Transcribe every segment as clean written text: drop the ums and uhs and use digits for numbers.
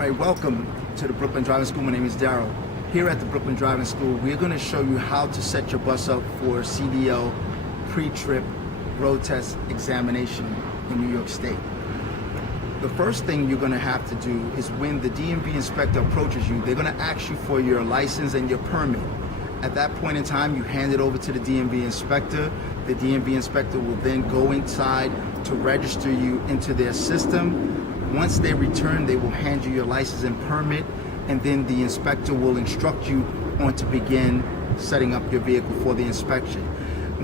right, welcome to the Brooklyn Driving School. My name is Daryl. Here at the Brooklyn Driving School, we're going to show you how to set your bus up for CDL pre-trip road test examination in New York State. The first thing you're going to have to do is when the DMV inspector approaches you, they're going to ask you for your license and your permit. At that point in time, you hand it over to the DMV inspector. The DMV inspector will then go inside to register you into their system. Once they return, they will hand you your license and permit, and then the inspector will instruct you on to begin setting up your vehicle for the inspection.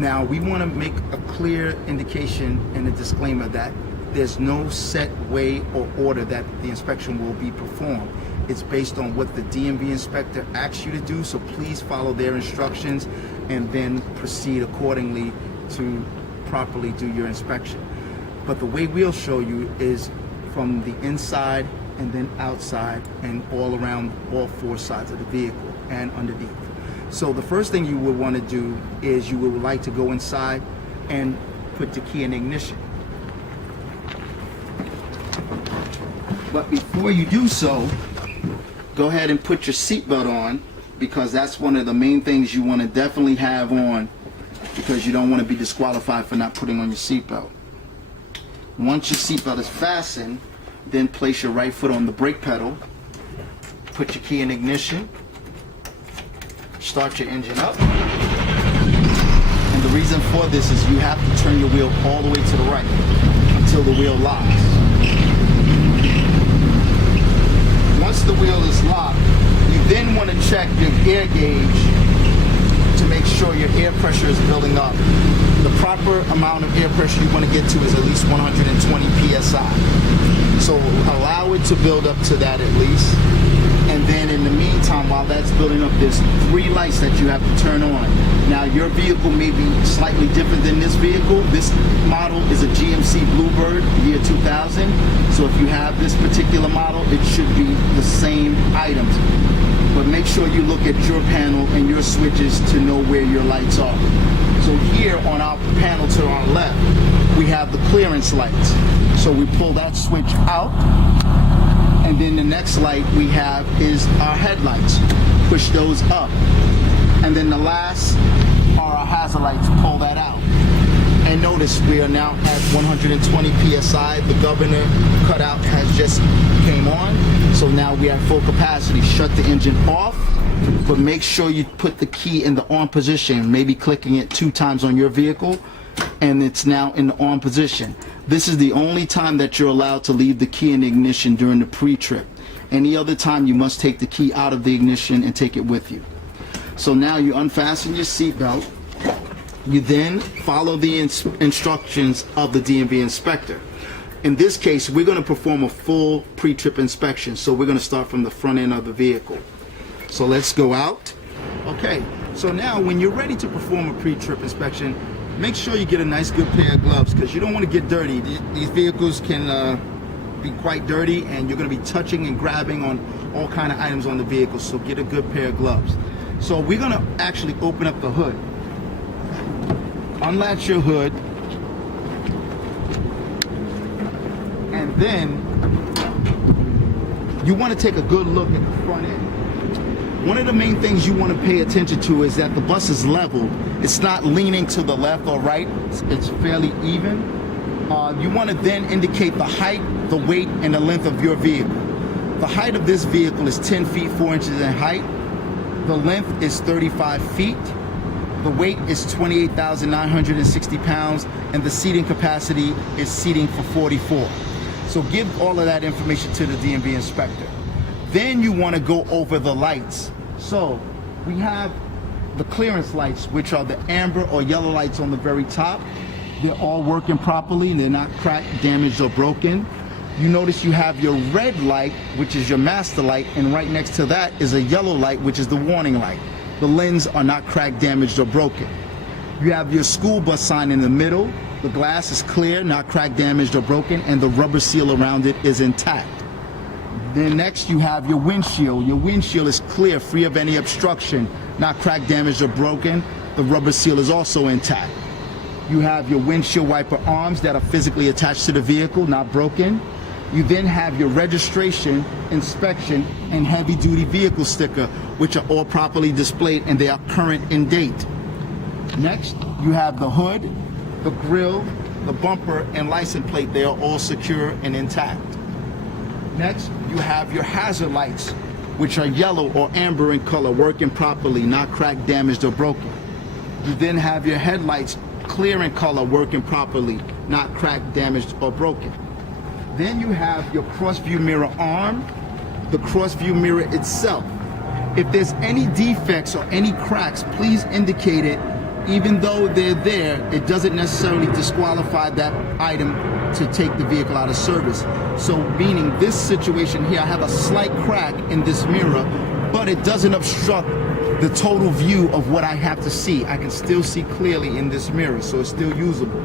Now, we want to make a clear indication and a disclaimer that there's no set way or order that the inspection will be performed. It's based on what the DMV inspector asks you to do, so please follow their instructions and then proceed accordingly to properly do your inspection. But the way we'll show you is from the inside and then outside and all around all four sides of the vehicle and underneath. So the first thing you would want to do is you would like to go inside and put the key in ignition. But before you do so, go ahead and put your seatbelt on, because that's one of the main things you want to definitely have on, because you don't want to be disqualified for not putting on your seatbelt. Once your seatbelt is fastened, then place your right foot on the brake pedal, put your key in ignition, start your engine up. And the reason for this is you have to turn your wheel all the way to the right until the wheel locks. Once the wheel is locked, you then want to check your air gauge to make sure your air pressure is building up. The proper amount of air pressure you want to get to is at least 120 psi. So allow it to build up to that at least. And then in the meantime, while that's building up, there's 3 lights that you have to turn on. Now, your vehicle may be slightly different than this vehicle. This model is a GMC Bluebird, year 2000. So if you have this particular model, it should be the same items. But make sure you look at your panel and your switches to know where your lights are. So here on our panel to our left, we have the clearance lights. So we pull that switch out, and then the next light we have is our headlights. Push those up. And then the last are our hazard lights. Pull that out. And notice we are now at 120 psi. The governor cutout has just came on. So now we have full capacity. Shut the engine off, but make sure you put the key in the on position, maybe clicking it 2 times on your vehicle, and it's now in the on position. This is the only time that you're allowed to leave the key in the ignition during the pre-trip. Any other time you must take the key out of the ignition and take it with you. So now you unfasten your seatbelt. You then follow the instructions of the DMV inspector. In this case, we're going to perform a full pre-trip inspection. So we're going to start from the front end of the vehicle. So let's go out. Okay, so now when you're ready to perform a pre-trip inspection, make sure you get a nice good pair of gloves, because you don't want to get dirty. These vehicles can be quite dirty, and you're going to be touching and grabbing on all kind of items on the vehicle, so get a good pair of gloves. So we're going to actually open up the hood. Unlatch your hood, and then you want to take a good look at the front end. One of the main things you want to pay attention to is that the bus is leveled. It's not leaning to the left or right. It's fairly even. You want to then indicate the height, the weight, and the length of your vehicle. The height of this vehicle is 10 feet 4 inches in height. The length is 35 feet. The weight is 28,960 pounds, and the seating capacity is seating for 44. So give all of that information to the DMV inspector. Then you want to go over the lights. So we have the clearance lights, which are the amber or yellow lights on the very top. They're all working properly. They're not cracked, damaged, or broken. You notice you have your red light, which is your master light, and right next to that is a yellow light, which is the warning light. The lenses are not cracked, damaged, or broken. You have your school bus sign in the middle. The glass is clear, not cracked, damaged, or broken, and the rubber seal around it is intact. Then next you have your windshield. Your windshield is clear, free of any obstruction, not cracked, damaged, or broken. The rubber seal is also intact. You have your windshield wiper arms that are physically attached to the vehicle, not broken. You then have your registration, inspection, and heavy-duty vehicle sticker, which are all properly displayed and they are current in date. Next, you have the hood, the grille, the bumper, and license plate. They are all secure and intact. Next, you have your hazard lights, which are yellow or amber in color, working properly, not cracked, damaged, or broken. You then have your headlights clear in color, working properly, not cracked, damaged, or broken. Then you have your cross view mirror arm, the cross view mirror itself. If there's any defects or any cracks, please indicate it. Even though they're there, it doesn't necessarily disqualify that item to take the vehicle out of service. So meaning this situation here, I have a slight crack in this mirror, but it doesn't obstruct the total view of what I have to see. I can still see clearly in this mirror, so it's still usable.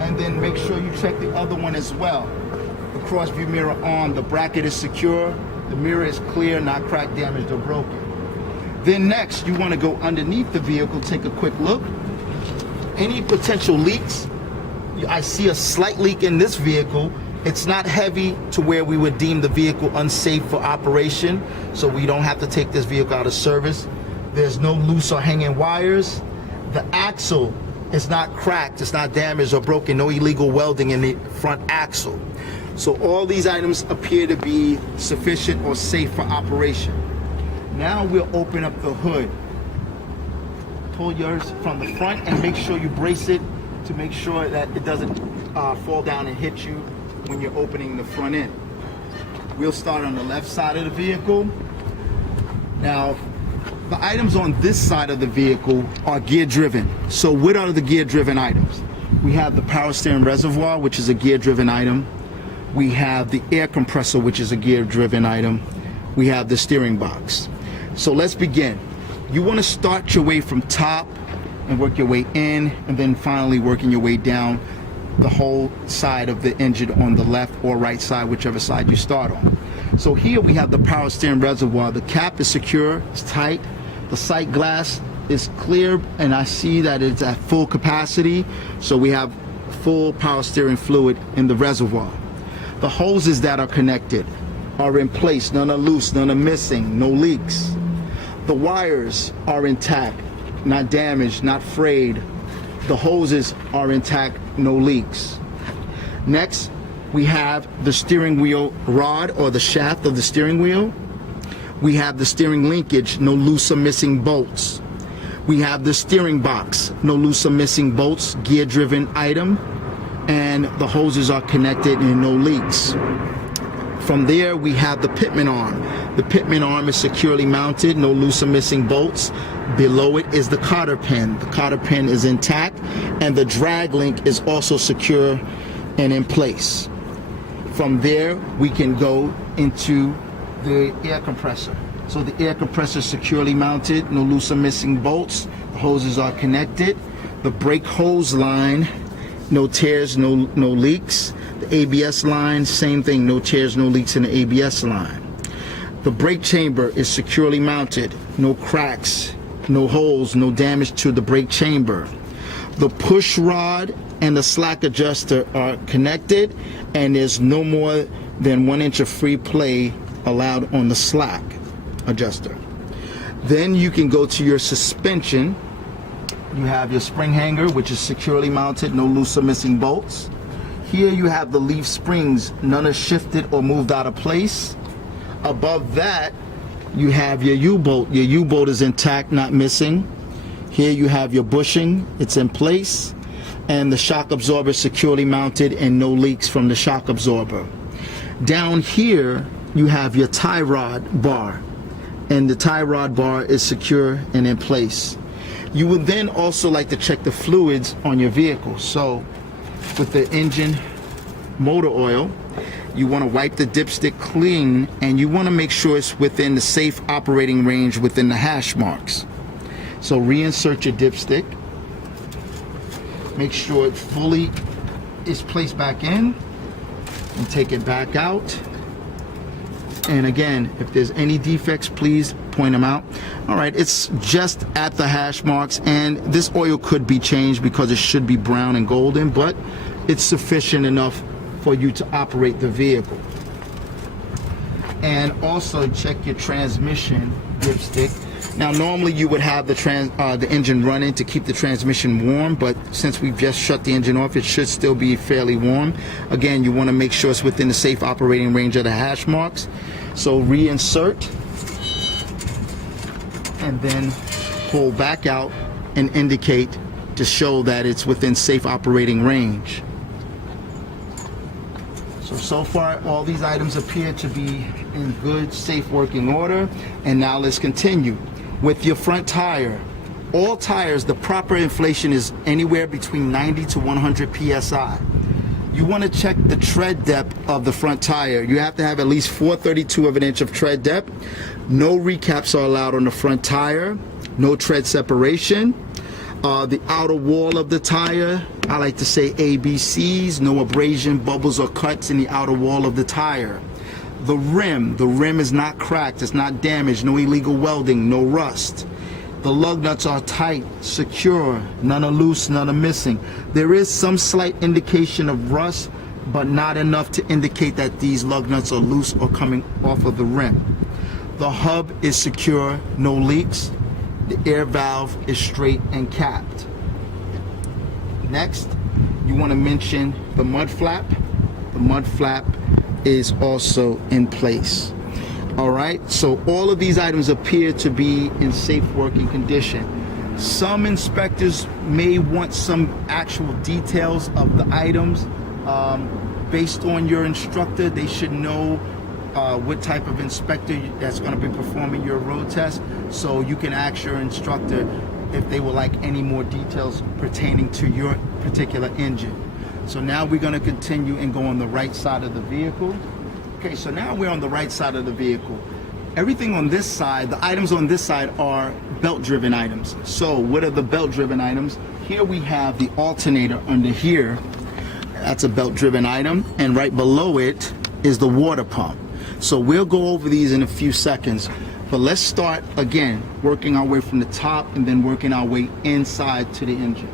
And then make sure you check the other one as well. The cross view mirror on, the bracket is secure, the mirror is clear, not cracked, damaged, or broken. Then next, you want to go underneath the vehicle, take a quick look. Any potential leaks, I see a slight leak in this vehicle. It's not heavy to where we would deem the vehicle unsafe for operation, so we don't have to take this vehicle out of service. There's no loose or hanging wires. The axle is not cracked, it's not damaged or broken, no illegal welding in the front axle. So all these items appear to be sufficient or safe for operation. Now we'll open up the hood. Pull yours from the front and make sure you brace it to make sure that it doesn't fall down and hit you when you're opening the front end. We'll start on the left side of the vehicle. Now, the items on this side of the vehicle are gear driven. So what are the gear driven items? We have the power steering reservoir, which is a gear driven item. We have the air compressor, which is a gear driven item. We have the steering box. So let's begin. You want to start your way from top and work your way in, and then finally working your way down the whole side of the engine on the left or right side, whichever side you start on. So here we have the power steering reservoir. The cap is secure, it's tight. The sight glass is clear, and I see that it's at full capacity. So we have full power steering fluid in the reservoir. The hoses that are connected are in place, none are loose, none are missing, no leaks. The wires are intact, not damaged, not frayed. The hoses are intact, no leaks. Next, we have the steering wheel rod or the shaft of the steering wheel. We have the steering linkage, no loose or missing bolts. We have the steering box, no loose or missing bolts, gear driven item, and the hoses are connected and no leaks. From there, we have the pitman arm. The pitman arm is securely mounted, no loose or missing bolts. Below it is the cotter pin. The cotter pin is intact, and the drag link is also secure and in place. From there, we can go into the air compressor. So the air compressor is securely mounted, no loose or missing bolts. The hoses are connected. The brake hose line, no tears, no leaks. The ABS line, same thing, no tears, no leaks in the ABS line. The brake chamber is securely mounted, no cracks, no holes, no damage to the brake chamber. The push rod and the slack adjuster are connected, and there's no more than 1 inch of free play allowed on the slack adjuster. Then you can go to your suspension. You have your spring hanger, which is securely mounted, no loose or missing bolts. Here you have the leaf springs, none are shifted or moved out of place. Above that, you have your U-bolt. Your U-bolt is intact, not missing. Here you have your bushing, it's in place. And the shock absorber is securely mounted and no leaks from the shock absorber. Down here, you have your tie rod bar. And the tie rod bar is secure and in place. You would then also like to check the fluids on your vehicle. So with the engine motor oil, you want to wipe the dipstick clean, and you want to make sure it's within the safe operating range within the hash marks. So reinsert your dipstick. Make sure it fully is placed back in, and take it back out. And again, if there's any defects, please point them out. All right, it's just at the hash marks, and this oil could be changed because it should be brown and golden, but it's sufficient enough for you to operate the vehicle. And also check your transmission dipstick. Now normally you would have the engine running to keep the transmission warm, but since we've just shut the engine off, it should still be fairly warm. Again, you want to make sure it's within the safe operating range of the hash marks. So reinsert and then pull back out and indicate to show that it's within safe operating range. So far all these items appear to be in good, safe working order. And now let's continue. With your front tire, all tires, the proper inflation is anywhere between 90 to 100 psi. You want to check the tread depth of the front tire. You have to have at least 4/32 of an inch of tread depth. No recaps are allowed on the front tire. No tread separation. The outer wall of the tire, I like to say ABCs, no abrasion, bubbles, or cuts in the outer wall of the tire. The rim is not cracked, it's not damaged, no illegal welding, no rust. The lug nuts are tight, secure, none are loose, none are missing. There is some slight indication of rust, but not enough to indicate that these lug nuts are loose or coming off of the rim. The hub is secure, no leaks. The air valve is straight and capped. Next, you want to mention the mud flap. The mud flap is also in place. All right, so all of these items appear to be in safe working condition. Some inspectors may want some actual details of the items. Based on your instructor, they should know what type of inspector that's going to be performing your road test, so you can ask your instructor if they would like any more details pertaining to your particular engine. So now we're going to continue and go on the right side of the vehicle. Okay, so now we're on the right side of the vehicle. Everything on this side, the items on this side are belt-driven items. So what are the belt-driven items? Here we have the alternator under here. That's a belt-driven item, and right below it is the water pump. So we'll go over these in a few seconds, but let's start again working our way from the top and then working our way inside to the engine.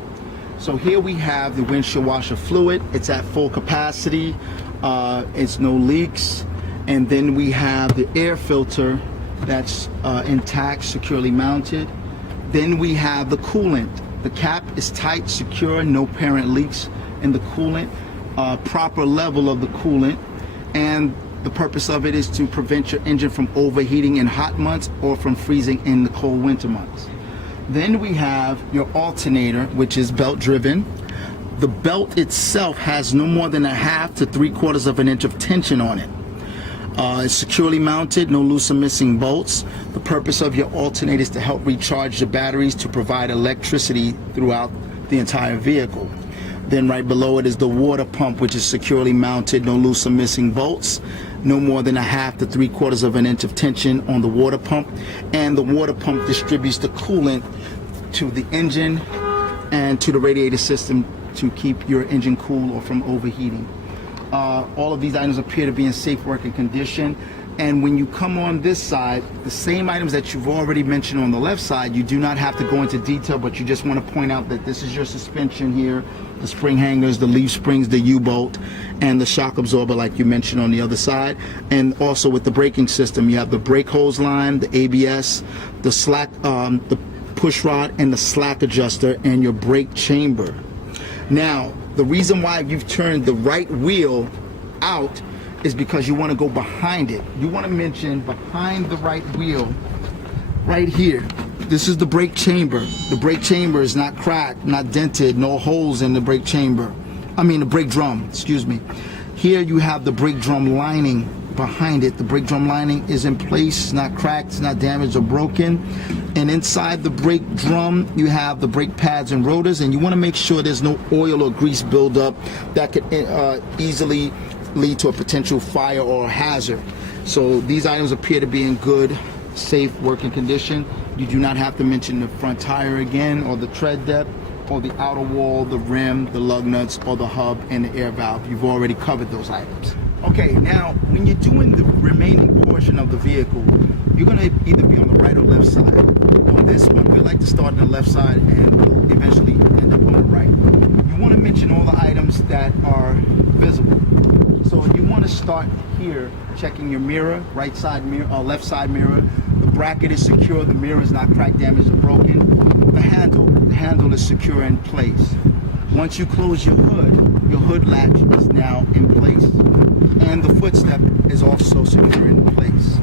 So here we have the windshield washer fluid. It's at full capacity. It's no leaks. And then we have the air filter that's intact, securely mounted. Then we have the coolant. The cap is tight, secure, no apparent leaks in the coolant. Proper level of the coolant. And the purpose of it is to prevent your engine from overheating in hot months or from freezing in the cold winter months. Then we have your alternator, which is belt driven. The belt itself has no more than 1/2 to 3/4 of an inch of tension on it. It's securely mounted, no loose or missing bolts. The purpose of your alternator is to help recharge the batteries to provide electricity throughout the entire vehicle. Then right below it is the water pump, which is securely mounted, no loose or missing bolts, no more than 1/2 to 3/4 of an inch of tension on the water pump. And the water pump distributes the coolant to the engine and to the radiator system to keep your engine cool or from overheating. All of these items appear to be in safe working condition. And when you come on this side, the same items that you've already mentioned on the left side, you do not have to go into detail, but you just want to point out that this is your suspension here, the spring hangers, the leaf springs, the U-bolt, and the shock absorber like you mentioned on the other side. And also with the braking system, you have the brake hose line, the ABS, the slack, the push rod, and the slack adjuster, and your brake chamber. Now, the reason why you've turned the right wheel out is because you want to go behind it. You want to mention behind the right wheel, right here. This is the brake chamber. The brake chamber is not cracked, not dented, no holes in the brake chamber. I mean the brake drum, excuse me. Here you have the brake drum lining behind it. The brake drum lining is in place, it's not cracked, it's not damaged or broken. And inside the brake drum, you have the brake pads and rotors, and you want to make sure there's no oil or grease buildup that could easily lead to a potential fire or a hazard. So these items appear to be in good, safe working condition. You do not have to mention the front tire again, or the tread depth, or the outer wall, the rim, the lug nuts, or the hub and the air valve. You've already covered those items. Okay, now when you're doing the remaining portion of the vehicle, you're going to either be on the right or left side. On this one, we like to start on the left side and we'll eventually end up on the right. You want to mention all the items that are visible. start here, checking your mirror, right side mirror or left side mirror. The bracket is secure, the mirror is not cracked, damaged, or broken. The handle is secure in place. Once you close your hood latch is now in place, and the footstep is also secure in place.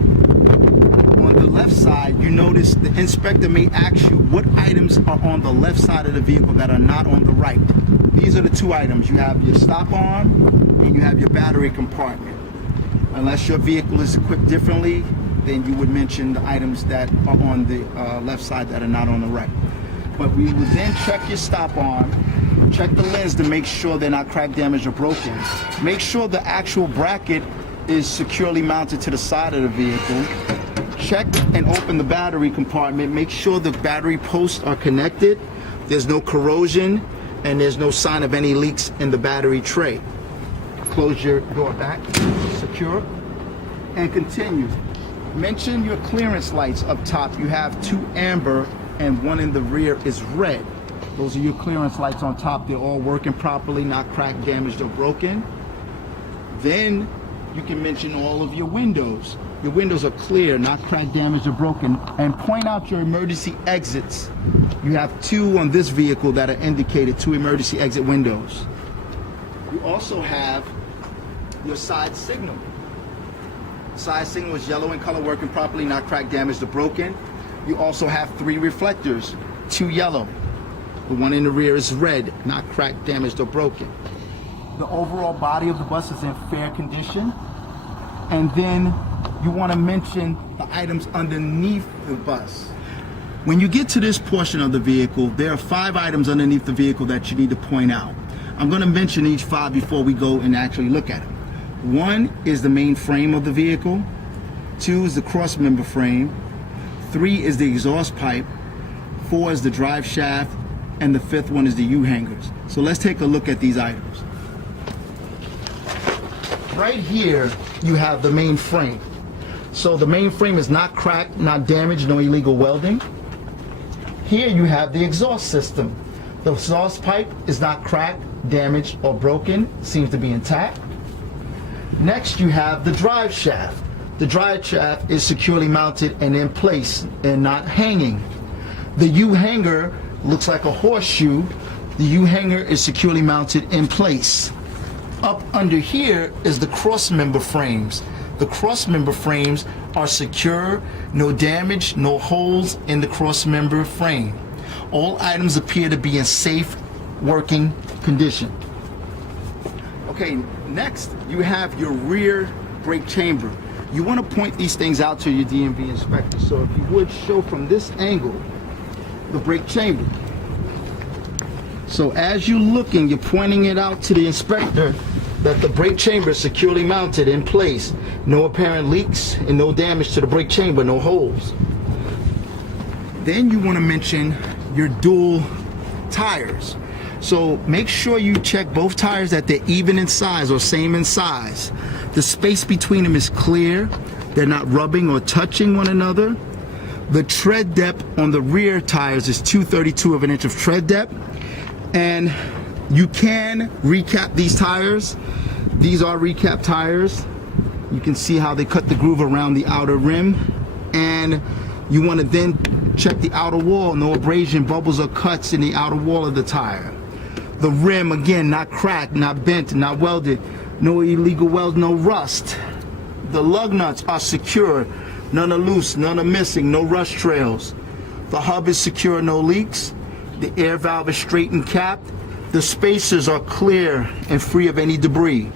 On the left side, you notice the inspector may ask you what items are on the left side of the vehicle that are not on the right. These are the two items. You have your stop arm and you have your battery compartment. Unless your vehicle is equipped differently, then you would mention the items that are on the left side that are not on the right. But we would then check your stop arm, check the lens to make sure they're not cracked, damaged, or broken. Make sure the actual bracket is securely mounted to the side of the vehicle. Check and open the battery compartment. Make sure the battery posts are connected, there's no corrosion, and there's no sign of any leaks in the battery tray. Close your door back, secure, and continue. Mention your clearance lights up top. You have 2 amber and 1 in the rear is red. Those are your clearance lights on top. They're all working properly, not cracked, damaged, or broken. Then you can mention all of your windows. Your windows are clear, not cracked, damaged, or broken. And point out your emergency exits. You have 2 on this vehicle that are indicated, 2 emergency exit windows. You also have your side signal. Side signal is yellow in color, working properly, not cracked, damaged, or broken. You also have 3 reflectors, 2 yellow. The one in the rear is red, not cracked, damaged, or broken. The overall body of the bus is in fair condition. And then you want to mention the items underneath the bus. When you get to this portion of the vehicle, there are 5 items underneath the vehicle that you need to point out. I'm going to mention each 5 before we go and actually look at them. 1 is the main frame of the vehicle. 2 is the cross member frame. 3 is the exhaust pipe. 4 is the drive shaft. And the 5th one is the U-hangers. So let's take a look at these items. Right here, you have the main frame. So the main frame is not cracked, not damaged, no illegal welding. Here you have the exhaust system. The exhaust pipe is not cracked, damaged, or broken, seems to be intact. Next, you have the drive shaft. The drive shaft is securely mounted and in place and not hanging. The U-hanger looks like a horseshoe. The U-hanger is securely mounted in place. Up under here is the cross member frames. The cross member frames are secure, no damage, no holes in the cross member frame. All items appear to be in safe working condition. Okay, next you have your rear brake chamber. You want to point these things out to your DMV inspector. So if you would show from this angle the brake chamber. So as you're looking, you're pointing it out to the inspector that the brake chamber is securely mounted in place. No apparent leaks and no damage to the brake chamber, no holes. Then you want to mention your dual tires. So make sure you check both tires that they're even in size or same in size. The space between them is clear. They're not rubbing or touching one another. The tread depth on the rear tires is 2/32 of an inch of tread depth. And you can recap these tires. These are recap tires. You can see how they cut the groove around the outer rim. And you want to then check the outer wall. No abrasion, bubbles, or cuts in the outer wall of the tire. The rim, again, not cracked, not bent, not welded. No illegal weld, no rust. The lug nuts are secure. None are loose, none are missing, no rust trails. The hub is secure, no leaks. The air valve is straight and capped. The spacers are clear and free of any debris.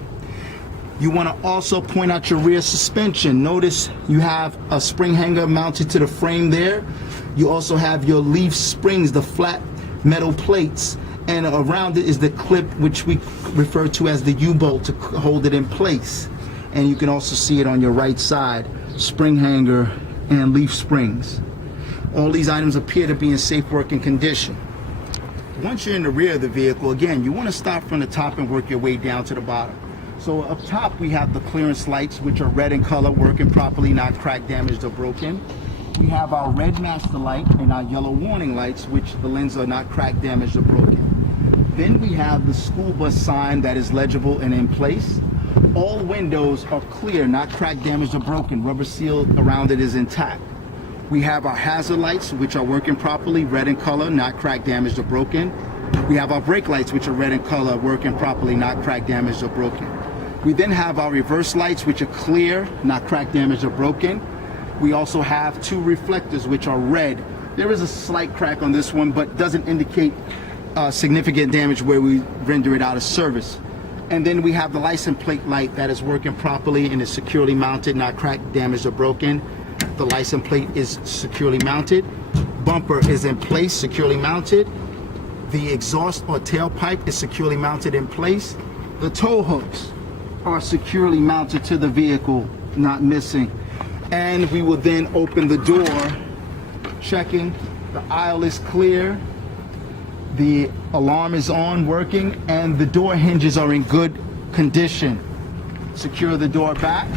You want to also point out your rear suspension. Notice you have a spring hanger mounted to the frame there. You also have your leaf springs, the flat metal plates, and around it is the clip which we refer to as the U-bolt to hold it in place. And you can also see it on your right side, spring hanger and leaf springs. All these items appear to be in safe working condition. Once you're in the rear of the vehicle, again, you want to start from the top and work your way down to the bottom. So up top we have the clearance lights, which are red in color, working properly, not cracked, damaged, or broken. We have our red master light and our yellow warning lights, which the lenses are not cracked, damaged, or broken. Then we have the school bus sign that is legible and in place. All windows are clear, not cracked, damaged, or broken. Rubber seal around it is intact. We have our hazard lights, which are working properly, red in color, not cracked, damaged, or broken. We have our brake lights, which are red in color, working properly, not cracked, damaged, or broken. We then have our reverse lights, which are clear, not cracked, damaged, or broken. We also have two reflectors, which are red. There is a slight crack on this one, but doesn't indicate significant damage where we render it out of service. And then we have the license plate light that is working properly and is securely mounted, not cracked, damaged, or broken. The license plate is securely mounted. Bumper is in place, securely mounted. The exhaust or tailpipe is securely mounted in place. The tow hooks are securely mounted to the vehicle, not missing. And we will then open the door, checking the aisle is clear, the alarm is on, working, and the door hinges are in good condition. Secure the door back.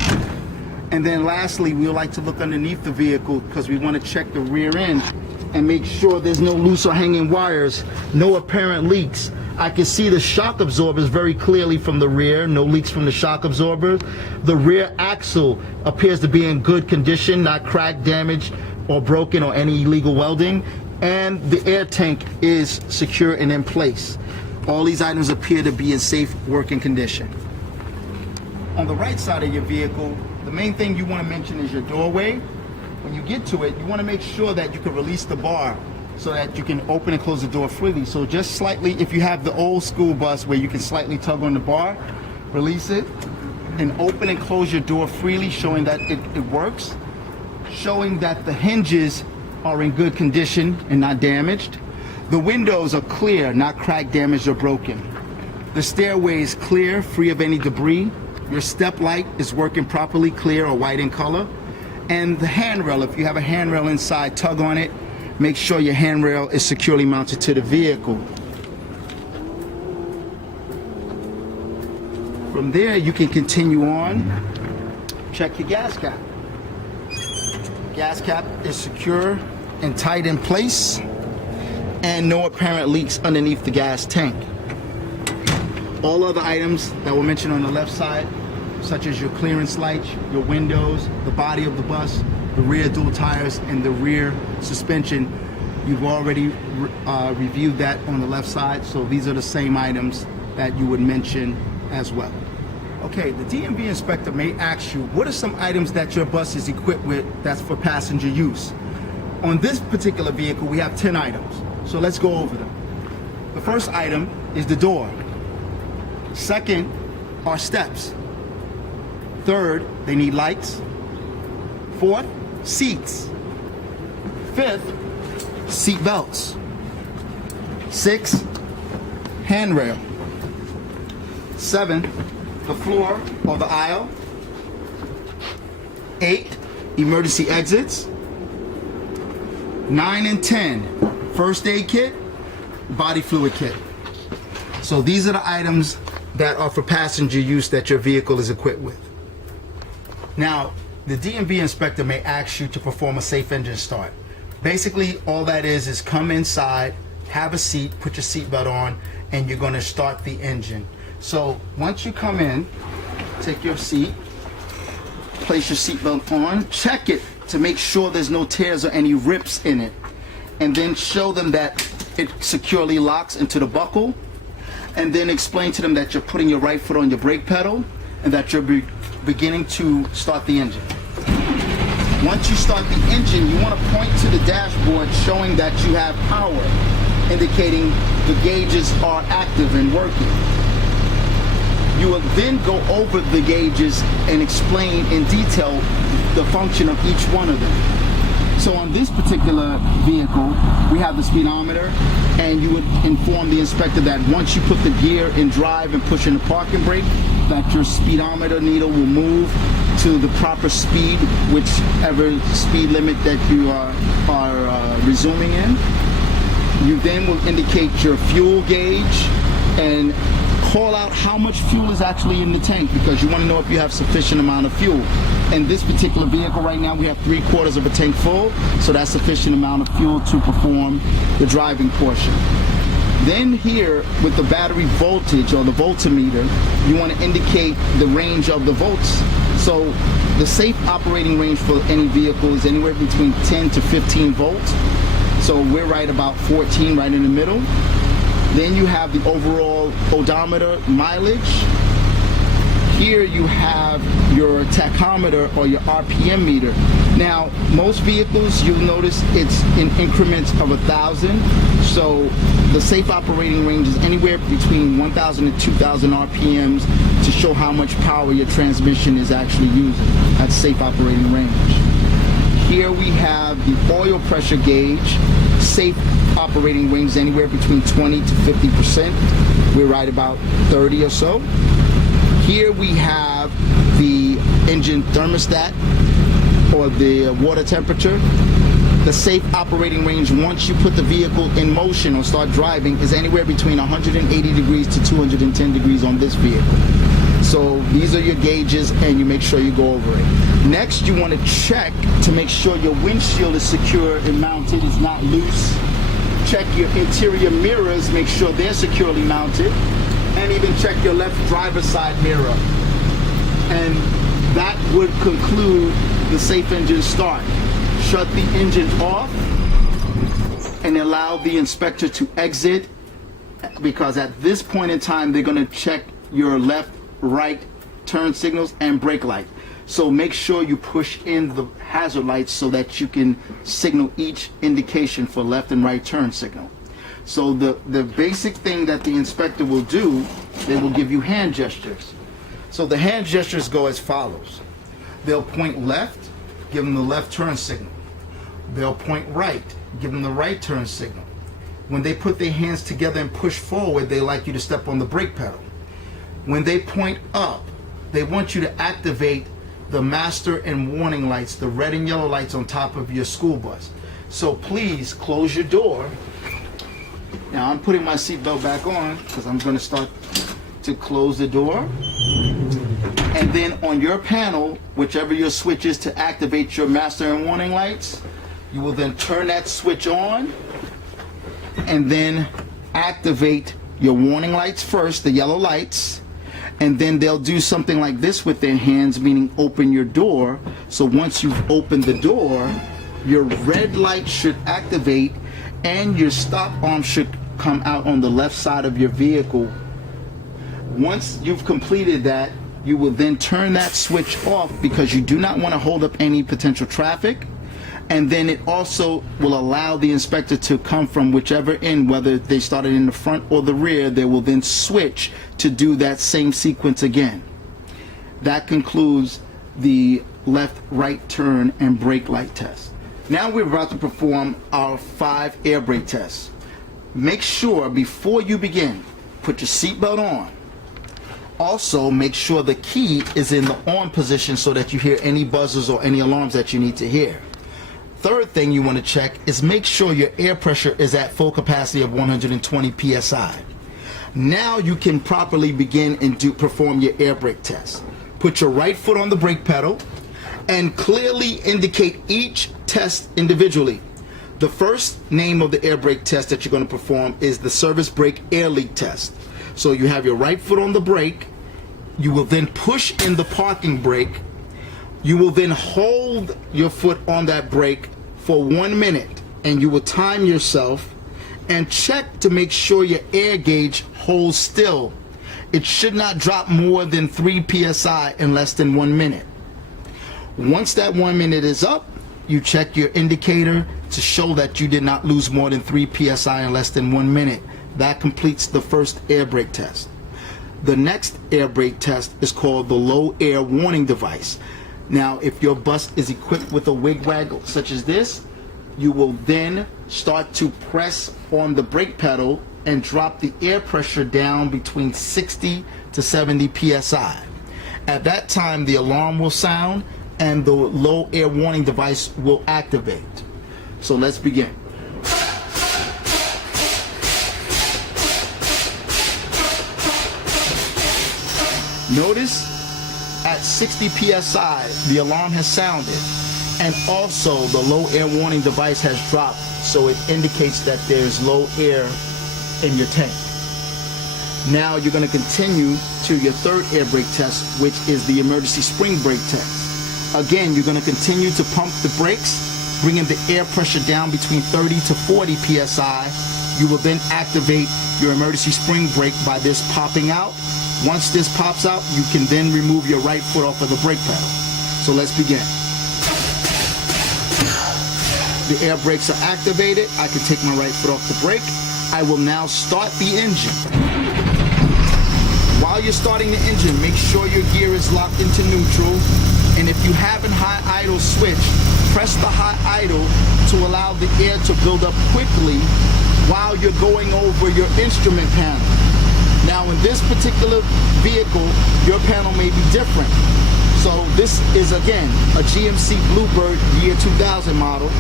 And then lastly, we would like to look underneath the vehicle because we want to check the rear end and make sure there's no loose or hanging wires, no apparent leaks. I can see the shock absorbers very clearly from the rear, no leaks from the shock absorbers. The rear axle appears to be in good condition, not cracked, damaged, or broken, or any illegal welding. And the air tank is secure and in place. All these items appear to be in safe working condition. On the right side of your vehicle, the main thing you want to mention is your doorway. When you get to it, you want to make sure that you can release the bar so that you can open and close the door freely. So just slightly, if you have the old school bus where you can slightly tug on the bar, release it, and open and close your door freely, showing that it works, showing that the hinges are in good condition and not damaged. The windows are clear, not cracked, damaged, or broken. The stairway is clear, free of any debris. Your step light is working properly, clear or white in color. And the handrail, if you have a handrail inside, tug on it. Make sure your handrail is securely mounted to the vehicle. From there, you can continue on. Check your gas cap. Gas cap is secure and tight in place, and no apparent leaks underneath the gas tank. All other items that were mentioned on the left side, such as your clearance lights, your windows, the body of the bus, the rear dual tires, and the rear suspension, you've already reviewed that on the left side, so these are the same items that you would mention as well. Okay, the DMV inspector may ask you, what are some items that your bus is equipped with that's for passenger use? On this particular vehicle, we have 10 items, so let's go over them. The first item is the door. Second are steps. Third, they need lights. Fourth, seats. Fifth, seat belts. Sixth, handrail. Seven, the floor or the aisle. 8, emergency exits. 9 and 10, first aid kit, body fluid kit. So these are the items that are for passenger use that your vehicle is equipped with. Now, the DMV inspector may ask you to perform a safe engine start. Basically, all that is come inside, have a seat, put your seatbelt on, and you're going to start the engine. So once you come in, take your seat, place your seatbelt on, check it to make sure there's no tears or any rips in it, and then show them that it securely locks into the buckle, and then explain to them that you're putting your right foot on your brake pedal and that you're beginning to start the engine. Once you start the engine, you want to point to the dashboard showing that you have power, indicating the gauges are active and working. You will then go over the gauges and explain in detail the function of each one of them. So on this particular vehicle, we have the speedometer, and you would inform the inspector that once you put the gear in drive and push in the parking brake, that your speedometer needle will move to the proper speed, whichever speed limit that you are resuming in. You then will indicate your fuel gauge and call out how much fuel is actually in the tank, because you want to know if you have sufficient amount of fuel. In this particular vehicle right now, we have 3/4 of a tank full, so that's sufficient amount of fuel to perform the driving portion. Then here with the battery voltage or the voltmeter, you want to indicate the range of the volts. So the safe operating range for any vehicle is anywhere between 10 to 15 volts. So we're right about 14, right in the middle. Then you have the overall odometer mileage. Here you have your tachometer or your RPM meter. Now, most vehicles, you'll notice it's in increments of 1,000. So the safe operating range is anywhere between 1,000 and 2,000 RPMs to show how much power your transmission is actually using. That's safe operating range. Here we have the oil pressure gauge. Safe operating range anywhere between 20 to 50%. We're right about 30 or so. Here we have the engine thermostat or the water temperature. The safe operating range once you put the vehicle in motion or start driving is anywhere between 180 degrees to 210 degrees on this vehicle. So these are your gauges and you make sure you go over it. Next, you want to check to make sure your windshield is secure and mounted, it's not loose. Check your interior mirrors, make sure they're securely mounted. And even check your left driver's side mirror. And that would conclude the safe engine start. Shut the engine off and allow the inspector to exit, because at this point in time they're going to check your left, right turn signals and brake light. So make sure you push in the hazard lights so that you can signal each indication for left and right turn signal. So the basic thing that the inspector will do, they will give you hand gestures. So the hand gestures go as follows. They'll point left, give them the left turn signal. They'll point right, give them the right turn signal. When they put their hands together and push forward, they like you to step on the brake pedal. When they point up, they want you to activate the master and warning lights, the red and yellow lights on top of your school bus. So please close your door. Now I'm putting my seatbelt back on because I'm going to start to close the door. And then on your panel, whichever your switch is to activate your master and warning lights, you will then turn that switch on and then activate your warning lights first, the yellow lights, and then they'll do something like this with their hands, meaning open your door. So once you've opened the door, your red light should activate and your stop arm should come out on the left side of your vehicle. Once you've completed that, you will then turn that switch off because you do not want to hold up any potential traffic. And then it also will allow the inspector to come from whichever end, whether they started in the front or the rear. They will then switch to do that same sequence again. That concludes the left, right turn and brake light test. Now we're about to perform our 5 air brake tests. Make sure before you begin, put your seatbelt on. Also, make sure the key is in the on position so that you hear any buzzers or any alarms that you need to hear. Third thing you want to check is make sure your air pressure is at full capacity of 120 psi. Now you can properly begin and perform your air brake test. Put your right foot on the brake pedal and clearly indicate each test individually. The first name of the air brake test that you're going to perform is the service brake air leak test. So you have your right foot on the brake, you will then push in the parking brake, you will then hold your foot on that brake for 1 minute, and you will time yourself and check to make sure your air gauge holds still. It should not drop more than 3 psi in less than 1 minute. Once that 1 minute is up, you check your indicator to show that you did not lose more than 3 psi in less than 1 minute. That completes the first air brake test. The next air brake test is called the low air warning device. Now, if your bus is equipped with a wig-wag such as this, you will then start to press on the brake pedal and drop the air pressure down between 60 to 70 psi. At that time, the alarm will sound and the low air warning device will activate. So let's begin. Notice at 60 psi the alarm has sounded, and also the low air warning device has dropped, so it indicates that there's low air in your tank. Now you're going to continue to your third air brake test, which is the emergency spring brake test. Again, you're going to continue to pump the brakes, bringing the air pressure down between 30 to 40 psi. You will then activate your emergency spring brake by this popping out. Once this pops out, you can then remove your right foot off of the brake pedal. So let's begin. The air brakes are activated. I can take my right foot off the brake. I will now start the engine. While you're starting the engine, make sure your gear is locked into neutral. And if you have a high idle switch, press the high idle to allow the air to build up quickly while you're going over your instrument panel. Now in this particular vehicle, your panel may be different. So this is, again, a GMC Bluebird year 2000 model.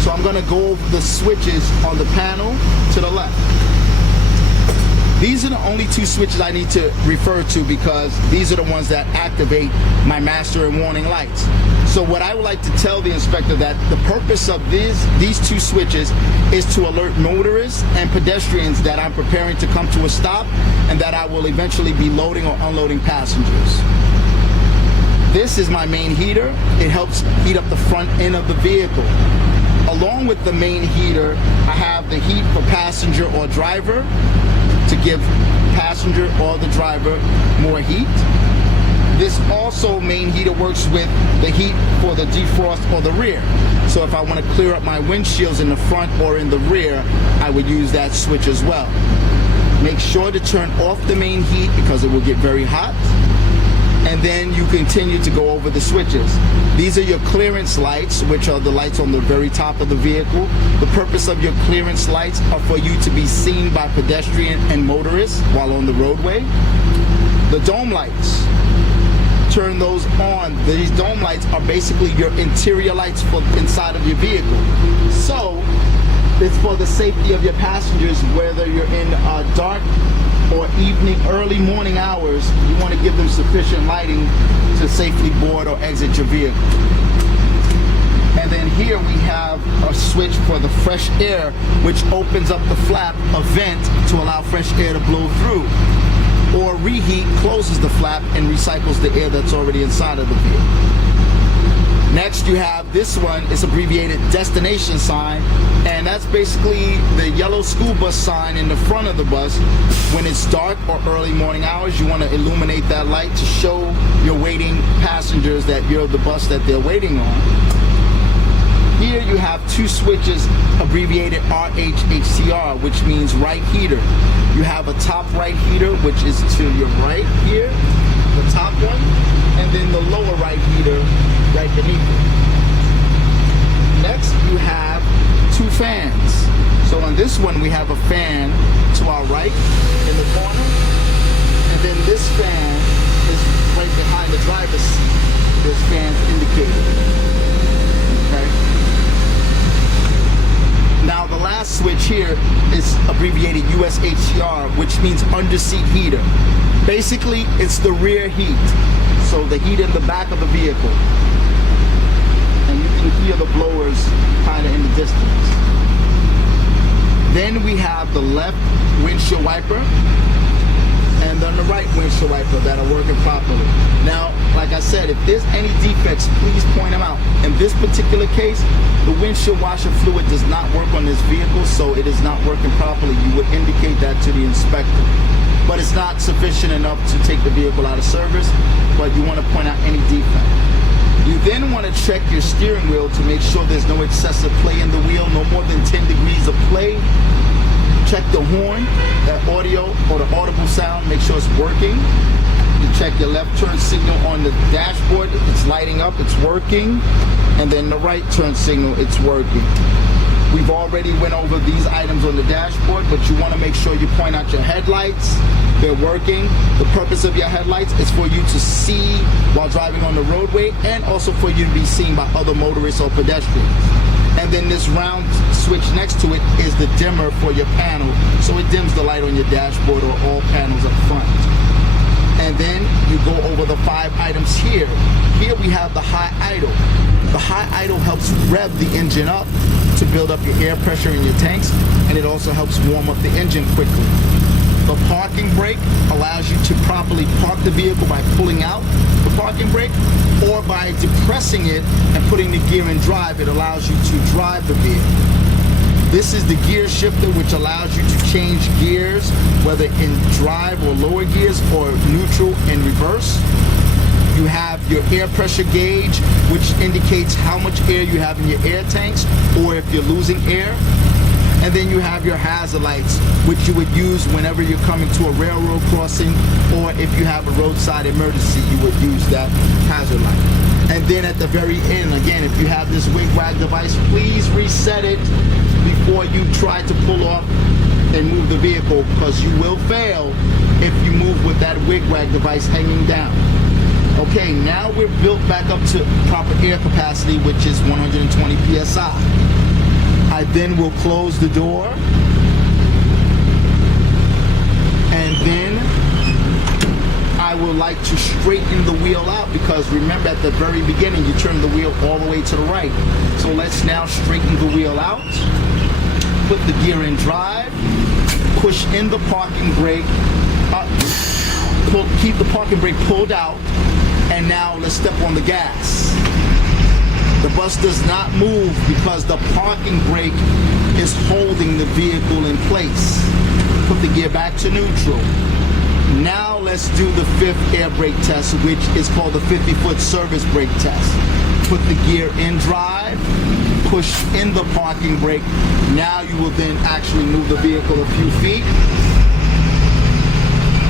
So I'm going to go over the switches on the panel to the left. These are the only two switches I need to refer to because these are the ones that activate my master and warning lights. So what I would like to tell the inspector that the purpose of these two switches is to alert motorists and pedestrians that I'm preparing to come to a stop and that I will eventually be loading or unloading passengers. This is my main heater. It helps heat up the front end of the vehicle. Along with the main heater, I have the heat for passenger or driver to give passenger or the driver more heat. This also main heater works with the heat for the defrost or the rear. So if I want to clear up my windshields in the front or in the rear, I would use that switch as well. Make sure to turn off the main heat because it will get very hot. And then you continue to go over the switches. These are your clearance lights, which are the lights on the very top of the vehicle. The purpose of your clearance lights are for you to be seen by pedestrian and motorists while on the roadway. The dome lights, turn those on. These dome lights are basically your interior lights for inside of your vehicle. So it's for the safety of your passengers, whether you're in dark or evening, early morning hours, you want to give them sufficient lighting to safely board or exit your vehicle. And then here we have a switch for the fresh air, which opens up the flap, a vent, to allow fresh air to blow through. Or reheat closes the flap and recycles the air that's already inside of the vehicle. Next you have this one, it's abbreviated destination sign, and that's basically the yellow school bus sign in the front of the bus. When it's dark or early morning hours, you want to illuminate that light to show your waiting passengers that you're the bus that they're waiting on. Here you have two switches abbreviated RHHCR, which means right heater. You have a top right heater, which is to your right here, the top one, and then the lower right heater right beneath it. Next, you have two fans. So on this one, we have a fan to our right in the corner, and then this fan is right behind the driver's seat. This fan's indicated. Okay. Now the last switch here is abbreviated USHCR, which means under seat heater. Basically, it's the rear heat. So the heat in the back of the vehicle. And you can hear the blowers kind of in the distance. Then we have the left windshield wiper and then the right windshield wiper that are working properly. Now, like I said, if there's any defects, please point them out. In this particular case, the windshield washer fluid does not work on this vehicle, so it is not working properly. You would indicate that to the inspector. But it's not sufficient enough to take the vehicle out of service, but you want to point out any defect. You then want to check your steering wheel to make sure there's no excessive play in the wheel, no more than 10 degrees of play. Check the horn, that audio or the audible sound, make sure it's working. You check your left turn signal on the dashboard, it's lighting up, it's working. And then the right turn signal, it's working. We've already went over these items on the dashboard, but you want to make sure you point out your headlights. They're working. The purpose of your headlights is for you to see while driving on the roadway and also for you to be seen by other motorists or pedestrians. And then this round switch next to it is the dimmer for your panel, so it dims the light on your dashboard or all panels up front. And then you go over the 5 items here. Here we have the high idle. The high idle helps rev the engine up to build up your air pressure in your tanks, and it also helps warm up the engine quickly. The parking brake allows you to properly park the vehicle by pulling out the parking brake, or by depressing it and putting the gear in drive, it allows you to drive the vehicle. This is the gear shifter, which allows you to change gears, whether in drive or lower gears, or neutral and reverse. You have your air pressure gauge, which indicates how much air you have in your air tanks, or if you're losing air. And then you have your hazard lights, which you would use whenever you're coming to a railroad crossing, or if you have a roadside emergency, you would use that hazard light. And then at the very end, again, if you have this wig-wag device, please reset it before you try to pull off and move the vehicle, because you will fail if you move with that wig-wag device hanging down. Okay, now we're built back up to proper air capacity, which is 120 psi. I then will close the door, and then I would like to straighten the wheel out, because remember at the very beginning you turn the wheel all the way to the right. So let's now straighten the wheel out, put the gear in drive, push in the parking brake, keep the parking brake pulled out, and now let's step on the gas. The bus does not move because the parking brake is holding the vehicle in place. Put the gear back to neutral. Now let's do the 5th air brake test, which is called the 50-foot service brake test. Put the gear in drive, push in the parking brake. Now you will then actually move the vehicle a few feet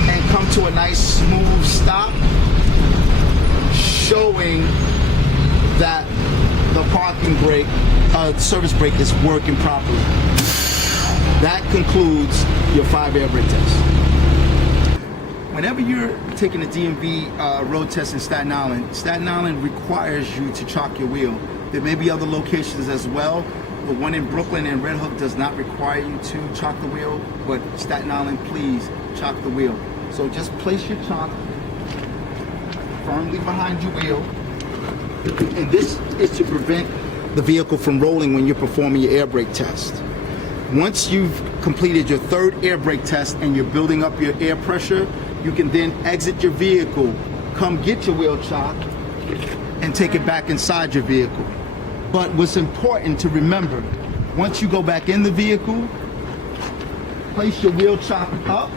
and come to a nice smooth stop, showing that the parking brake, service brake is working properly. That concludes your 5 air brake tests. Whenever you're taking a DMV road test in Staten Island requires you to chalk your wheel. There may be other locations as well. The one in Brooklyn and Red Hook does not require you to chalk the wheel, but Staten Island, please chalk the wheel. So just place your chalk firmly behind your wheel. And this is to prevent the vehicle from rolling when you're performing your air brake test. Once you've completed your 3rd air brake test and you're building up your air pressure, you can then exit your vehicle, come get your wheel chock, and take it back inside your vehicle. But what's important to remember, once you go back in the vehicle, place your wheel chock up.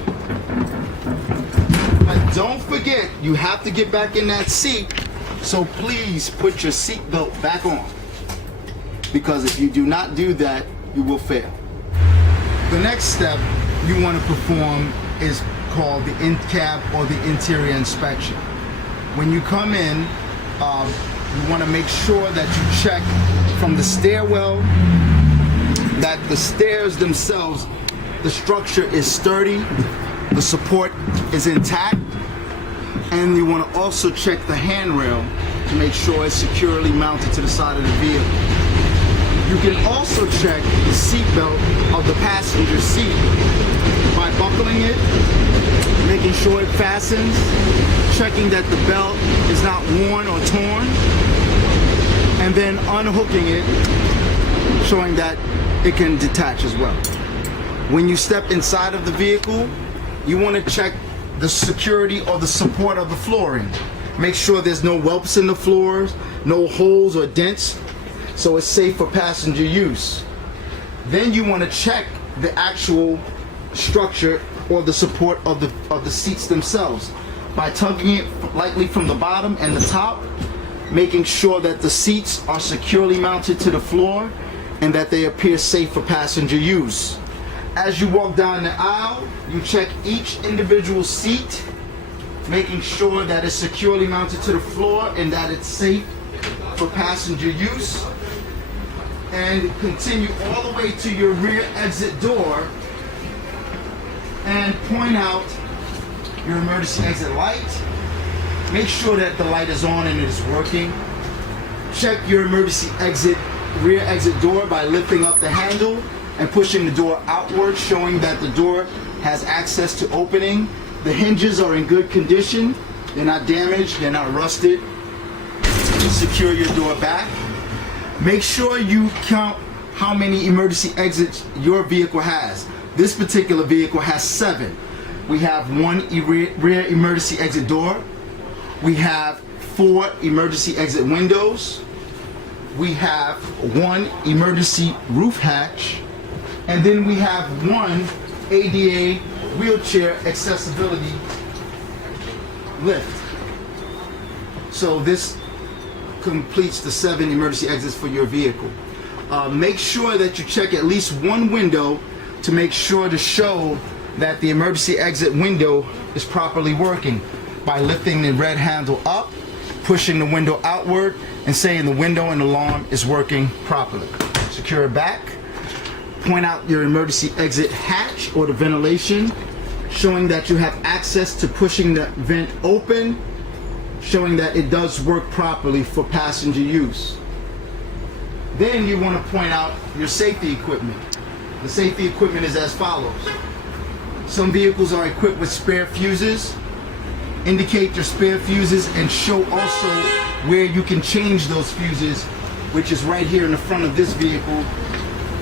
But don't forget, you have to get back in that seat. So please put your seatbelt back on, because if you do not do that, you will fail. The next step you want to perform is called the in-cab or the interior inspection. When you come in, you want to make sure that you check from the stairwell that the stairs themselves, the structure is sturdy, the support is intact. And you want to also check the handrail to make sure it's securely mounted to the side of the vehicle. You can also check the seat belt of the passenger seat by buckling it, making sure it fastens, checking that the belt is not worn or torn, and then unhooking it, showing that it can detach as well. When you step inside of the vehicle, you want to check the security or the support of the flooring. Make sure there's no whelps in the floors, no holes or dents, so it's safe for passenger use. Then you want to check the actual structure or the support of the seats themselves by tugging it lightly from the bottom and the top, making sure that the seats are securely mounted to the floor and that they appear safe for passenger use. As you walk down the aisle, you check each individual seat, making sure that it's securely mounted to the floor and that it's safe for passenger use. And continue all the way to your rear exit door and point out your emergency exit light. Make sure that the light is on and it is working. Check your emergency exit, rear exit door by lifting up the handle and pushing the door outward, showing that the door has access to opening The hinges are in good condition. They're not damaged, they're not rusted. Secure your door back. Make sure you count how many emergency exits your vehicle has. This particular vehicle has 7. We have 1 rear emergency exit door. We have 4 emergency exit windows. We have 1 emergency roof hatch. And then we have 1 ADA wheelchair accessibility lift. So this completes the 7 emergency exits for your vehicle. Make sure that you check at least 1 window to make sure to show that the emergency exit window is properly working by lifting the red handle up, pushing the window outward, and saying the window and alarm is working properly. Secure it back. Point out your emergency exit hatch or the ventilation, showing that you have access to pushing the vent open, showing that it does work properly for passenger use. Then you want to point out your safety equipment. The safety equipment is as follows. Some vehicles are equipped with spare fuses. Indicate your spare fuses and show also where you can change those fuses, which is right here in the front of this vehicle,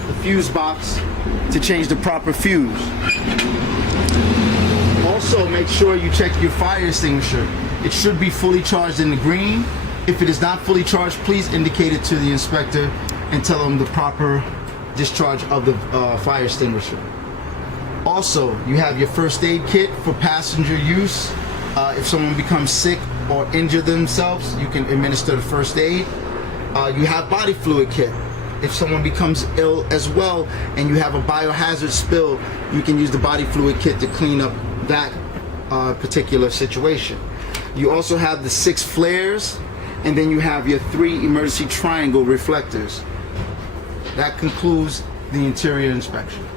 the fuse box to change the proper fuse. Also, make sure you check your fire extinguisher. It should be fully charged in the green. If it is not fully charged, please indicate it to the inspector and tell them the proper discharge of the fire extinguisher. Also, you have your first aid kit for passenger use. If someone becomes sick or injure themselves, you can administer the first aid. You have body fluid kit. If someone becomes ill as well and you have a biohazard spill, you can use the body fluid kit to clean up that particular situation. You also have the 6 flares, and then you have your 3 emergency triangle reflectors. That concludes the interior inspection.